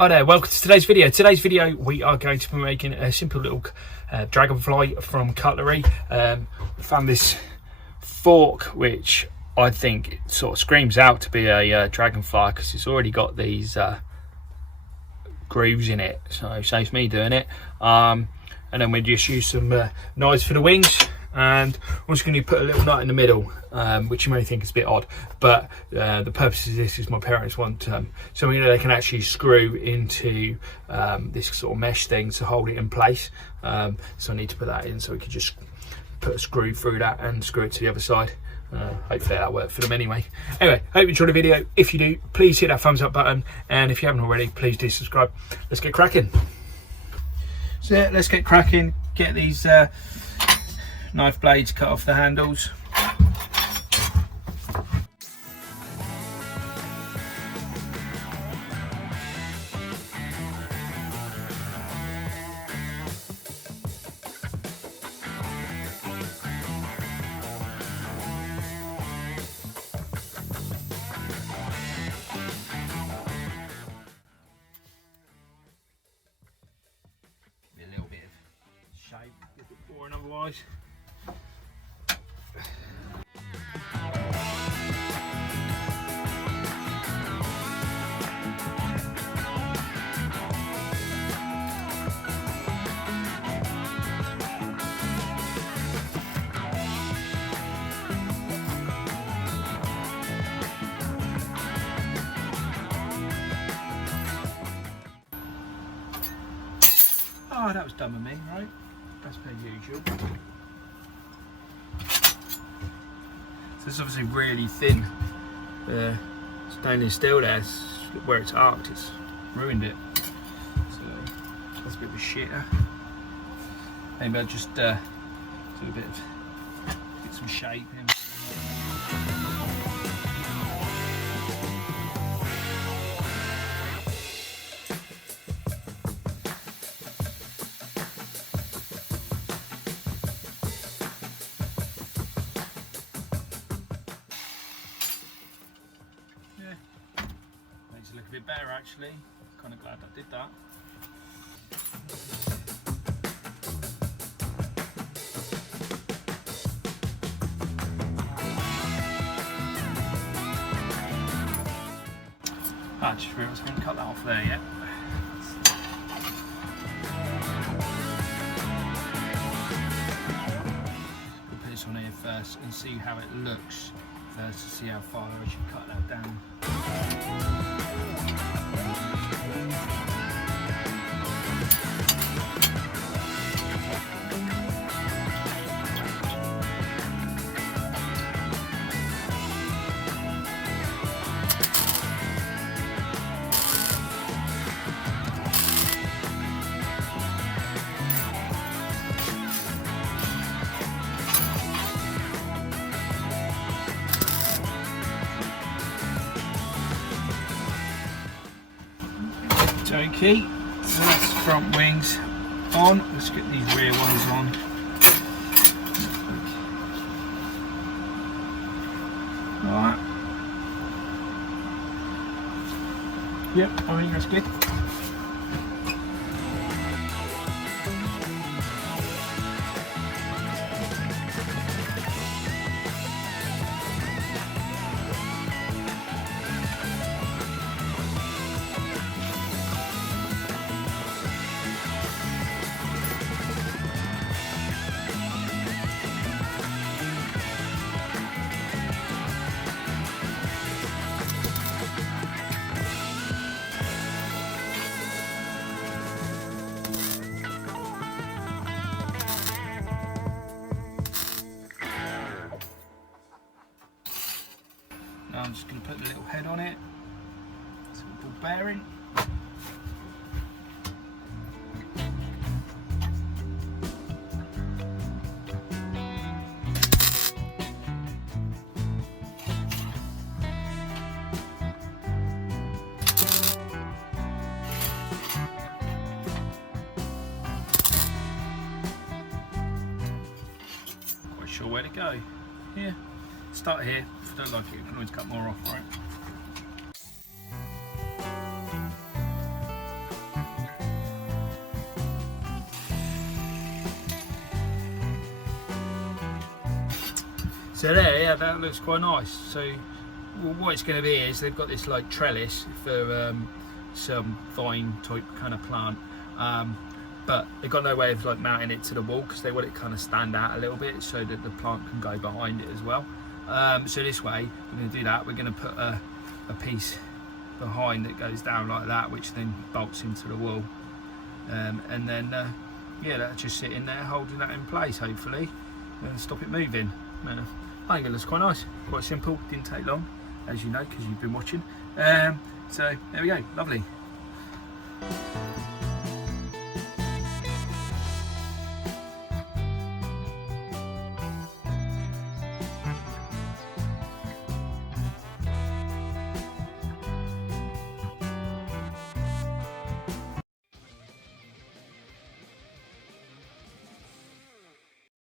Hi there, welcome to today's video. Today's video we are going to be making a simple little Dragonfly from Cutlery. Found this fork which I think sort of screams out to be a Dragonfly because it's already got these grooves in it, so it saves me doing it. And then we just use some knives for the wings, and I'm just going to put a little nut in the middle, which you may think is a bit odd, but the purpose of this is my parents want something that they can actually screw into this sort of mesh thing to hold it in place. So I need to put that in, so we could just put a screw through that and screw it to the other side. Hopefully that'll work for them anyway. Anyway, hope you enjoyed the video. If you do, please hit that thumbs up button, and if you haven't already, please do subscribe. Let's get cracking. So yeah, let's get cracking. Get these knife blades cut off the handles. A little bit of shape, a bit boring otherwise. Oh, that was dumb of me, right? That's per usual. So it's obviously really thin stainless steel there. Where it's arced, it's ruined it. So that's a bit of a shitter. Maybe I'll just do a bit of, get some shape in. Makes it look a bit better actually. Kind of glad I did that. I just realised I didn't cut that off there yet. We'll put this on here first and see how it looks first, to see how far I should cut that down. Okay, so that's front wings on. Let's get these rear ones on. Alright. Yep, I think that's good. Now I'm just going to put the little head on it. Simple bearing. Quite sure where to go. Here. Start here. If you don't like it, you can always cut more off, right? So there, yeah, that looks quite nice. So what it's going to be is they've got this like trellis for some vine type kind of plant, but they've got no way of like mounting it to the wall because they want it kind of stand out a little bit so that the plant can go behind it as well. So this way we're going to do that. We're going to put a piece behind that goes down like that, which then bolts into the wall, and then yeah, that'll just sit in there holding that in place hopefully and stop it moving. I think it looks quite nice, quite simple, didn't take long, as you know because you've been watching. So there we go, lovely.